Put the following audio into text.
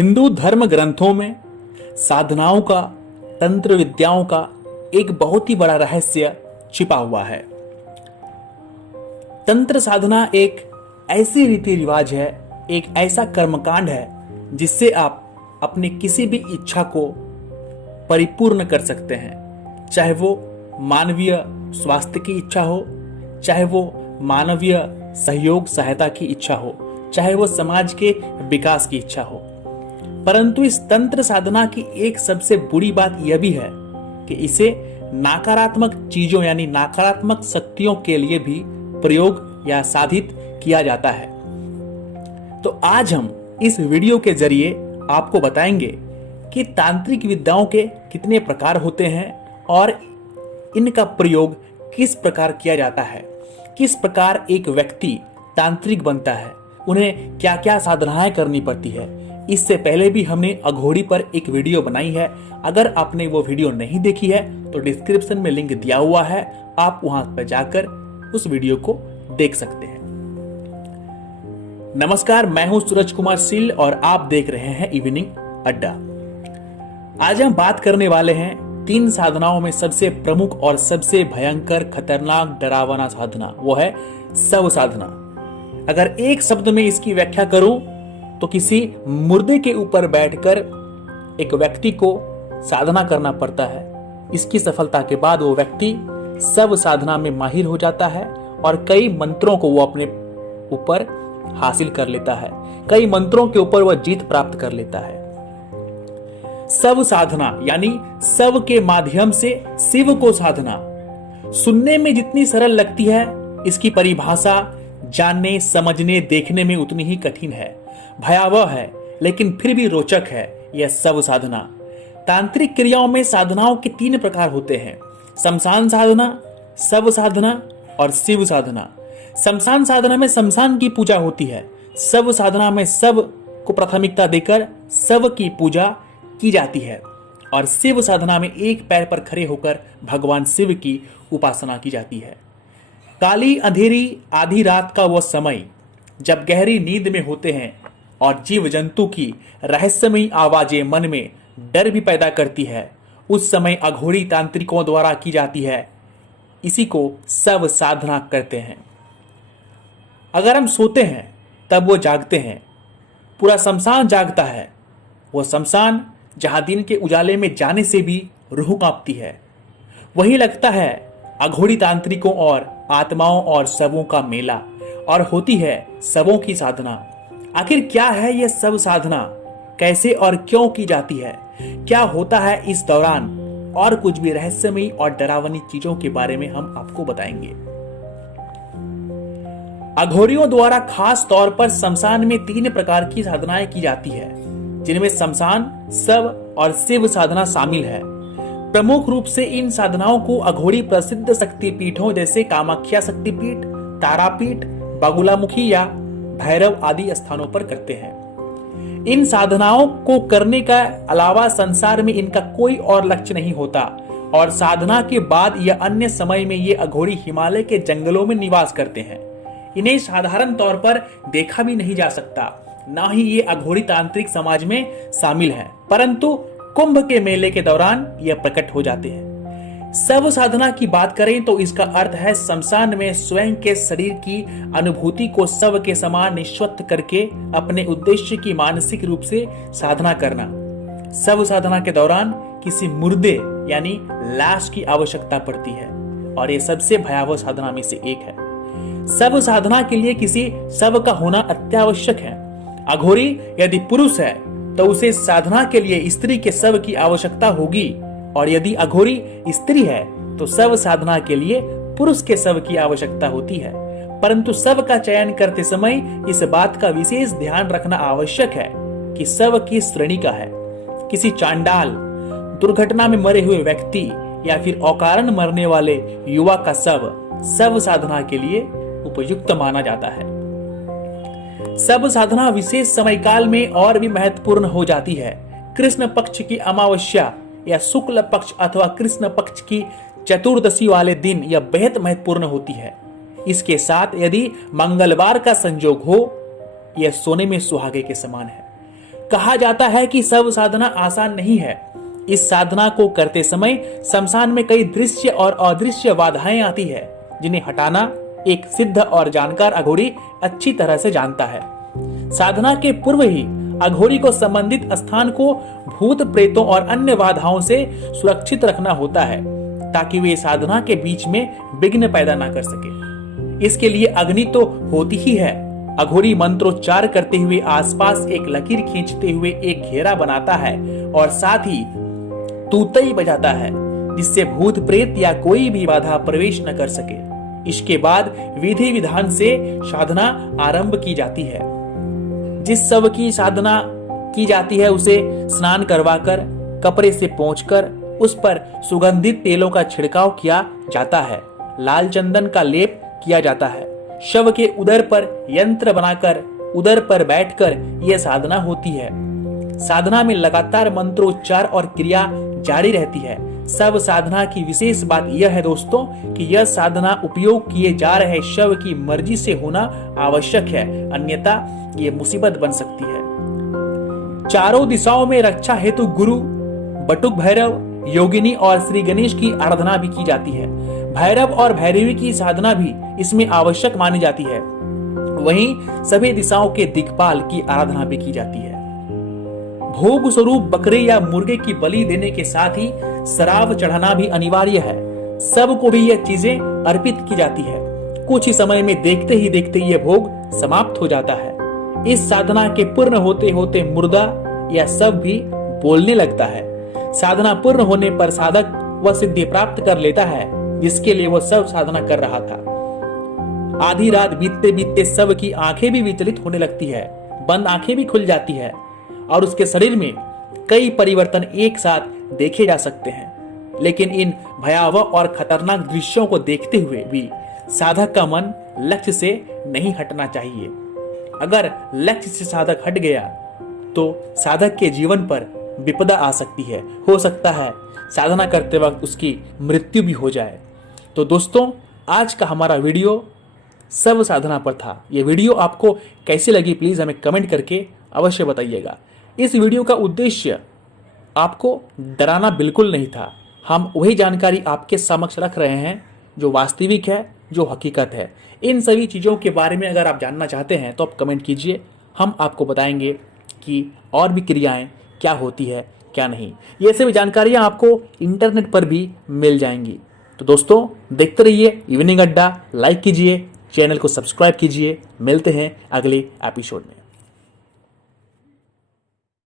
हिंदू धर्म ग्रंथों में साधनाओं का, तंत्र विद्याओं का एक बहुत ही बड़ा रहस्य छिपा हुआ है। तंत्र साधना एक ऐसी रीति रिवाज है, एक ऐसा कर्मकांड है जिससे आप अपनी किसी भी इच्छा को परिपूर्ण कर सकते हैं। चाहे वो मानवीय स्वास्थ्य की इच्छा हो, चाहे वो मानवीय सहयोग सहायता की इच्छा हो, चाहे वो समाज के विकास की इच्छा हो। परंतु इस तंत्र साधना की एक सबसे बुरी बात यह भी है कि इसे नकारात्मक चीजों यानी नकारात्मक शक्तियों के लिए भी प्रयोग या साधित किया जाता है। तो आज हम इस वीडियो के जरिए आपको बताएंगे कि तांत्रिक विद्याओं के कितने प्रकार होते हैं और इनका प्रयोग किस प्रकार किया जाता है, किस प्रकार एक व्यक्ति तांत्रिक बनता है, उन्हें क्या क्या साधनाएं करनी पड़ती है। इससे पहले भी हमने अघोरी पर एक वीडियो बनाई है। अगर आपने वो वीडियो नहीं देखी है तो डिस्क्रिप्शन में लिंक दिया हुआ है, आप वहां पर जाकर उस वीडियो को देख सकते हैं। नमस्कार, मैं हूं सूरज कुमार सिल और आप देख रहे हैं इवनिंग अड्डा। आज हम बात करने वाले हैं 3 साधनाओं में सबसे प्रमुख और सबसे भयंकर, खतरनाक, डरावना साधना, वो है शव साधना। अगर एक शब्द में इसकी व्याख्या करूं तो किसी मुर्दे के ऊपर बैठकर एक व्यक्ति को साधना करना पड़ता है। इसकी सफलता के बाद वो व्यक्ति शव साधना में माहिर हो जाता है और कई मंत्रों को वो अपने ऊपर हासिल कर लेता है, कई मंत्रों के ऊपर वह जीत प्राप्त कर लेता है। शव साधना यानी शव के माध्यम से शिव को साधना सुनने में जितनी सरल लगती है, इसकी परिभाषा जानने, समझने, देखने में उतनी ही कठिन है, भयावह है, लेकिन फिर भी रोचक है यह शव साधना। तांत्रिक क्रियाओं में साधनाओं के 3 प्रकार होते हैं: शमशान साधना, शव साधना और शिव साधना। शमशान साधना में शमशान की पूजा होती है। शव साधना में शव को प्राथमिकता देकर शव की पूजा की जाती है और शिव साधना में एक पैर पर खड़े होकर भगवान शिव की उपासना की जाती है। काली अंधेरी आधी रात का वह समय जब गहरी नींद में होते हैं और जीव जंतु की रहस्यमयी आवाजें मन में डर भी पैदा करती है, उस समय अघोरी तांत्रिकों द्वारा की जाती है। इसी को शव साधना करते हैं। अगर हम सोते हैं तब वो जागते हैं, पूरा शमशान जागता है। वो शमशान जहां दिन के उजाले में जाने से भी रूह कांपती है। वही लगता है अघोरी तांत्रिकों और आत्माओं और शवों का मेला, और होती है शवों की साधना। आखिर क्या है यह शव साधना, कैसे और क्यों की जाती है, क्या होता है इस दौरान, और कुछ भी रहस्यमयी और डरावनी चीजों के बारे में हम आपको बताएंगे। अघोरियों द्वारा खास तौर पर शमशान में 3 प्रकार की साधनाएं की जाती है, जिनमें शमशान, शव और शिव साधना शामिल है। प्रमुख रूप से इन साधनाओं को अघोरी प्रसिद्ध शक्तिपीठों जैसे कामाख्या शक्तिपीठ, तारापीठ, बगुलामुखी या भैरव आदि स्थानों पर करते हैं। इन साधनाओं को करने का अलावा संसार में इनका कोई और लक्ष्य नहीं होता और साधना के बाद या अन्य समय में ये अघोरी हिमालय के जंगलों में निवास करते हैं। इन्हें साधारण तौर पर देखा भी नहीं जा सकता, ना ही ये अघोरी तांत्रिक समाज में शामिल है, परंतु कुंभ के मेले के दौरान यह प्रकट हो जाते हैं। शव साधना की बात करें तो इसका अर्थ है शमशान में स्वयं के शरीर की अनुभूति को शव के समान निश्वत करके अपने उद्देश्य की मानसिक रूप से साधना करना। शव साधना के दौरान किसी मुर्दे यानी लाश की आवश्यकता पड़ती है और यह सबसे भयावह साधना में से एक है। शव साधना के लिए किसी शव का होना अत्यावश्यक है। अघोरी यदि पुरुष है तो उसे साधना के लिए स्त्री के शव की आवश्यकता होगी, और यदि अघोरी स्त्री है तो शव साधना के लिए पुरुष के शव की आवश्यकता होती है। परंतु शव का चयन करते समय इस बात का विशेष ध्यान रखना आवश्यक है कि शव किस श्रेणी का है। किसी चांडाल, दुर्घटना में मरे हुए व्यक्ति या फिर अकारण मरने वाले युवा का शव साधना के लिए उपयुक्त माना जाता है। शव साधना विशेष समय काल में और भी महत्वपूर्ण हो जाती है। कृष्ण पक्ष की अमावस्या या शुक्ल पक्ष अथवा कृष्ण पक्ष की चतुर्दशी वाले दिन यह बेहद महत्वपूर्ण होती है। इसके साथ यदि मंगलवार का संयोग हो, यह सोने में सुहागे के समान है। कहा जाता है कि सब साधना आसान नहीं है। इस साधना को करते समय शमशान में कई दृश्य और अदृश्य बाधाएं आती है, जिन्हें हटाना एक सिद्ध और जानकार अघोरी अच्छी तरह से जानता है। साधना के पूर्व ही अघोरी को संबंधित स्थान को भूत प्रेतों और अन्य बाधाओं से सुरक्षित रखना होता है, ताकि वे साधना के बीच में विघ्न पैदा ना कर सके। इसके लिए अग्नि तो होती ही है। अघोरी मंत्रोच्चार करते हुए आसपास एक लकीर खींचते हुए एक घेरा बनाता है और साथ ही तूतई बजाता है, जिससे भूत प्रेत या कोई भी बाधा प्रवेश न कर सके। इसके बाद विधि विधान से साधना आरंभ की जाती है। जिस शव की साधना की जाती है उसे स्नान करवाकर कपड़े से पोंछकर उस पर सुगंधित तेलों का छिड़काव किया जाता है। लाल चंदन का लेप किया जाता है। शव के उदर पर यंत्र बनाकर उदर पर बैठकर यह साधना होती है। साधना में लगातार मंत्रोच्चार और क्रिया जारी रहती है। सब साधना की विशेष बात यह है दोस्तों कि यह साधना उपयोग किए जा रहे शव की मर्जी से होना आवश्यक है, अन्यथा ये मुसीबत बन सकती है। चारों दिशाओं में रक्षा हेतु गुरु, बटुक भैरव, योगिनी और श्री गणेश की आराधना भी की जाती है। भैरव और भैरवी की साधना भी इसमें आवश्यक मानी जाती है। वहीं सभी दिशाओं के दिक्पाल की आराधना भी की जाती है। भोग स्वरूप बकरे या मुर्गे की बलि देने के साथ ही शराब चढ़ाना भी अनिवार्य है। सबको भी यह चीजें अर्पित की जाती है। कुछ ही समय में देखते ही देखते यह भोग समाप्त हो जाता है। इस साधना के पूर्ण होते होते मुर्दा या सब भी बोलने लगता है। साधना पूर्ण होने पर साधक वह सिद्धि प्राप्त कर लेता है जिसके लिए वह सब साधना कर रहा था। आधी रात बीतते बीतते सब की आंखें भी विचलित होने लगती है, बंद आंखें भी खुल जाती है और उसके शरीर में कई परिवर्तन एक साथ देखे जा सकते हैं। लेकिन इन भयावह और खतरनाक दृश्यों को देखते हुए भी साधक का मन लक्ष्य से नहीं हटना चाहिए। अगर लक्ष्य से साधक हट गया तो साधक के जीवन पर विपदा आ सकती है। हो सकता है साधना करते वक्त उसकी मृत्यु भी हो जाए। तो दोस्तों, आज का हमारा वीडियो सब साधना पर था। यह वीडियो आपको कैसी लगी प्लीज हमें कमेंट करके अवश्य बताइएगा। इस वीडियो का उद्देश्य आपको डराना बिल्कुल नहीं था। हम वही जानकारी आपके समक्ष रख रहे हैं जो वास्तविक है, जो हकीकत है। इन सभी चीज़ों के बारे में अगर आप जानना चाहते हैं तो आप कमेंट कीजिए, हम आपको बताएंगे कि और भी क्रियाएं क्या होती है क्या नहीं। ये सभी जानकारियां आपको इंटरनेट पर भी मिल जाएंगी। तो दोस्तों, देखते रहिए इवनिंग अड्डा, लाइक कीजिए, चैनल को सब्सक्राइब कीजिए। मिलते हैं अगले एपिसोड में।